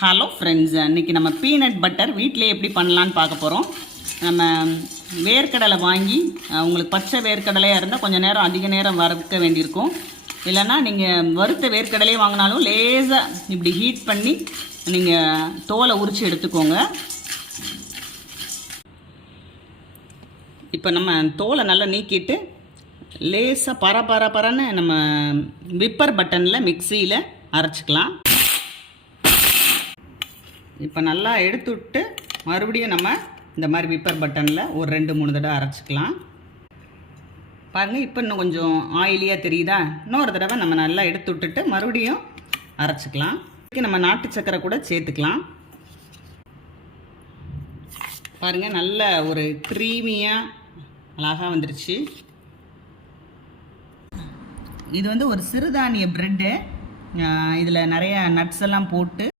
Hello friends, இன்றைக்கி நம்ம peanut butter வீட்டிலே எப்படி பண்ணலான்னு பார்க்க போகிறோம். நம்ம வேர்க்கடலை வாங்கி, உங்களுக்கு பச்சை வேர்க்கடலையாக இருந்தால் கொஞ்சம் நேரம் அதிக நேரம் வறுக்க வேண்டியிருக்கும். இல்லைன்னா நீங்கள் வறுத்த வேர்க்கடலையே வாங்கினாலும் லேசாக இப்படி ஹீட் பண்ணி நீங்கள் தோலை உரித்து எடுத்துக்கோங்க. இப்போ நம்ம தோலை நல்லா நீக்கிட்டு லேசாக பரன்னு நம்ம விப்பர் பட்டனில் மிக்சியில் அரைச்சிக்கலாம். இப்போ நல்லா எடுத்து விட்டு மறுபடியும் நம்ம இந்த மாதிரி விப்பர் பட்டனில் ஒரு 2-3 தடவை அரைச்சிக்கலாம். பாருங்கள், இப்போ இன்னும் கொஞ்சம் ஆயிலியாக தெரியுதா? இன்னொரு தடவை நம்ம நல்லா எடுத்து விட்டுட்டு மறுபடியும் அரைச்சிக்கலாம். நம்ம நாட்டு சக்கரை கூட சேர்த்துக்கலாம். பாருங்கள், நல்ல ஒரு க்ரீமியாக அழகாக வந்துருச்சு. இது வந்து ஒரு சிறுதானிய ப்ரெட்டு. இதில் நிறைய நட்ஸ் எல்லாம் போட்டு